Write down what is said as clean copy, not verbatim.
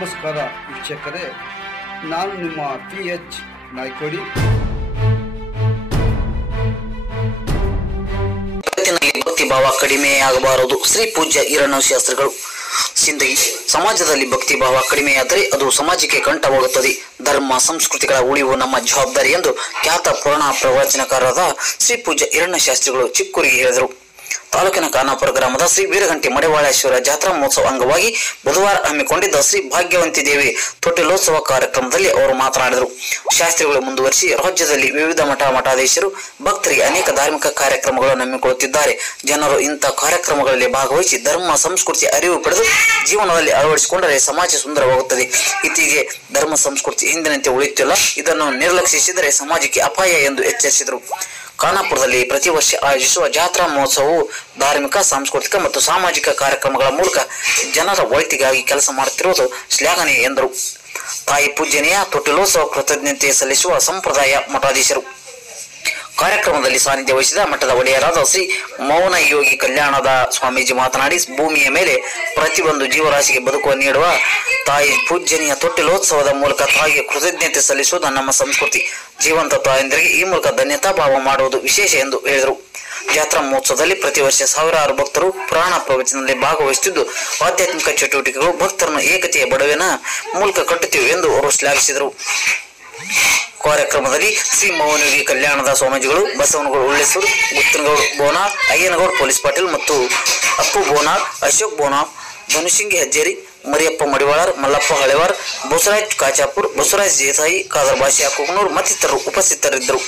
ನಮಸ್ಕಾರ ವೀಕ್ಷಕರೇ, ನಾನು ನಿಮ್ಮ PH ನಾಯ್ಕೋಡಿ. ಭಕ್ತಿಭಾವ ಕಡಿಮೆಯಾಗಬಾರದು. ಶ್ರೀ ಪೂಜ್ಯ ಈರಣ್ಣ ಶಾಸ್ತ್ರಿಗಳು ಸಿಂದಗಿ. ಸಮಾಜದಲ್ಲಿ ಭಕ್ತಿಭಾವ ಕಡಿಮೆಯಾದರೆ ಅದು ಸಮಾಜಕ್ಕೆ ಕಂಠವಾಗುತ್ತದೆ. ಧರ್ಮ ಸಂಸ್ಕೃತಿಗಳ ಉಳಿವು ನಮ್ಮ ಜವಾಬ್ದಾರಿ ಎಂದು ಖ್ಯಾತ ಪುರಾಣ ಪ್ರವಚನಕಾರರಾದ ಶ್ರೀ ಪೂಜ್ಯ ಈರಣ್ಣ ಶಾಸ್ತ್ರಿಗಳು ಚಿಕ್ಕೂರಿಗೆ ಹೇಳಿದರು. ತಾಲೂಕಿನ ಖಾನಾಪುರ ಗ್ರಾಮದ ಶ್ರೀ ವೀರಘಂಟಿ ಮಡಿವಾಳೇಶ್ವರ ಜಾತ್ರಾ ಮಹೋತ್ಸವ ಅಂಗವಾಗಿ ಬುಧವಾರ ಹಮ್ಮಿಕೊಂಡಿದ್ದ ಶ್ರೀ ಭಾಗ್ಯವಂತಿ ದೇವಿ ತೊಟ್ಟಿಲೋತ್ಸವ ಕಾರ್ಯಕ್ರಮದಲ್ಲಿ ಅವರು ಮಾತನಾಡಿದರು. ಶಾಸ್ತ್ರಿಗಳು ಮುಂದುವರಿಸಿ, ರಾಜ್ಯದಲ್ಲಿ ವಿವಿಧ ಮಠಾಧೀಶರು ಭಕ್ತರಿಗೆ ಅನೇಕ ಧಾರ್ಮಿಕ ಕಾರ್ಯಕ್ರಮಗಳನ್ನು ಹಮ್ಮಿಕೊಳ್ಳುತ್ತಿದ್ದಾರೆ. ಜನರು ಇಂಥ ಕಾರ್ಯಕ್ರಮಗಳಲ್ಲಿ ಭಾಗವಹಿಸಿ ಧರ್ಮ ಸಂಸ್ಕೃತಿ ಅರಿವು ಪಡೆದು ಜೀವನದಲ್ಲಿ ಅಳವಡಿಸಿಕೊಂಡರೆ ಸಮಾಜ ಸುಂದರವಾಗುತ್ತದೆ. ಇತ್ತೀಚೆಗೆ ಧರ್ಮ ಸಂಸ್ಕೃತಿ ಹಿಂದಿನಂತೆ ಉಳಿಯುತ್ತಿಲ್ಲ, ಇದನ್ನು ನಿರ್ಲಕ್ಷಿಸಿದರೆ ಸಮಾಜಕ್ಕೆ ಅಪಾಯ ಎಂದು ಎಚ್ಚರಿಸಿದರು. ಖಾನಾಪುರದಲ್ಲಿ ಪ್ರತಿ ವರ್ಷ ಆಯೋಜಿಸುವ ಜಾತ್ರಾ ಮಹೋತ್ಸವವು ಧಾರ್ಮಿಕ, ಸಾಂಸ್ಕೃತಿಕ ಮತ್ತು ಸಾಮಾಜಿಕ ಕಾರ್ಯಕ್ರಮಗಳ ಮೂಲಕ ಜನರ ಒಳಿತಿಗಾಗಿ ಕೆಲಸ ಮಾಡುತ್ತಿರುವುದು ಶ್ಲಾಘನೀಯ ಎಂದರು. ತಾಯಿ ಪೂಜ್ಯನೆಯ ತೊಟ್ಟಿಲೋತ್ಸವ ಕೃತಜ್ಞತೆ ಸಲ್ಲಿಸುವ ಸಂಪ್ರದಾಯ ಮಠಾಧೀಶರು. ಕಾರ್ಯಕ್ರಮದಲ್ಲಿ ಸಾನ್ನಿಧ್ಯ ವಹಿಸಿದ ಮಠದ ಒಡೆಯರಾದ ಶ್ರೀ ಮೌನ ಯೋಗಿ ಕಲ್ಯಾಣದ ಸ್ವಾಮೀಜಿ ಮಾತನಾಡಿ, ಭೂಮಿಯ ಮೇಲೆ ಪ್ರತಿಯೊಂದು ಜೀವರಾಶಿಗೆ ಬದುಕುವ ನೀಡುವ ತಾಯಿ ಪೂಜ್ಯನೀಯ ತೊಟ್ಟಿಲೋತ್ಸವದ ಮೂಲಕ ತಾಯಿಗೆ ಕೃತಜ್ಞತೆ ಸಲ್ಲಿಸುವುದು ನಮ್ಮ ಸಂಸ್ಕೃತಿ. ಜೀವಂತ ತಾಯಂದಿರಿಗೆ ಈ ಮೂಲಕ ಧನ್ಯತಾ ಭಾವ ಮಾಡುವುದು ವಿಶೇಷ ಎಂದು ಹೇಳಿದರು. ಜಾತ್ರಾ ಮಹೋತ್ಸವದಲ್ಲಿ ಪ್ರತಿ ವರ್ಷ ಸಾವಿರಾರು ಭಕ್ತರು ಪುರಾಣ ಪ್ರವಚನದಲ್ಲಿ ಭಾಗವಹಿಸುತ್ತಿದ್ದು, ಆಧ್ಯಾತ್ಮಿಕ ಚಟುವಟಿಕೆಗಳು ಭಕ್ತರನ್ನು ಏಕತೆಯ ಬಡವಿನ ಮೂಲಕ ಕಟ್ಟುತ್ತಿವೆ ಎಂದು ಅವರು ಶ್ಲಾಘಿಸಿದರು. ಕಾರ್ಯಕ್ರಮದಲ್ಲಿ ಶ್ರೀ ಮೌನಯೋಗಿ ಕಲ್ಯಾಣದ ಸ್ವಾಮೀಜಿಗಳು, ಬಸವನಗೌಡ ಉಳ್ಳೆಸೂರು, ಗುತ್ತನಗೌಡ ಬೋನಾಳ್, ಅಯ್ಯನಗೌಡ ಪೊಲೀಸ್ ಪಾಟೀಲ್ ಮತ್ತು ಅಪ್ಪು ಬೋನಾಳ್, ಅಶೋಕ್ ಬೋನಾಳ್, ಧನುಶಿಂಗಿ ಹೆಜ್ಜೇರಿ, ಮರಿಯಪ್ಪ ಮಡಿವಾಳರ್, ಮಲ್ಲಪ್ಪ ಹಳೆವಾರ್, ಬಸವರಾಜ್ ಕಾಚಾಪುರ್, ಬಸವರಾಜ್ ದೇಸಾಯಿ, ಖಾದರ್ ಭಾಷಾ ಕುಗ್ನೂರ್ ಮತ್ತಿತರರು ಉಪಸ್ಥಿತರಿದ್ದರು.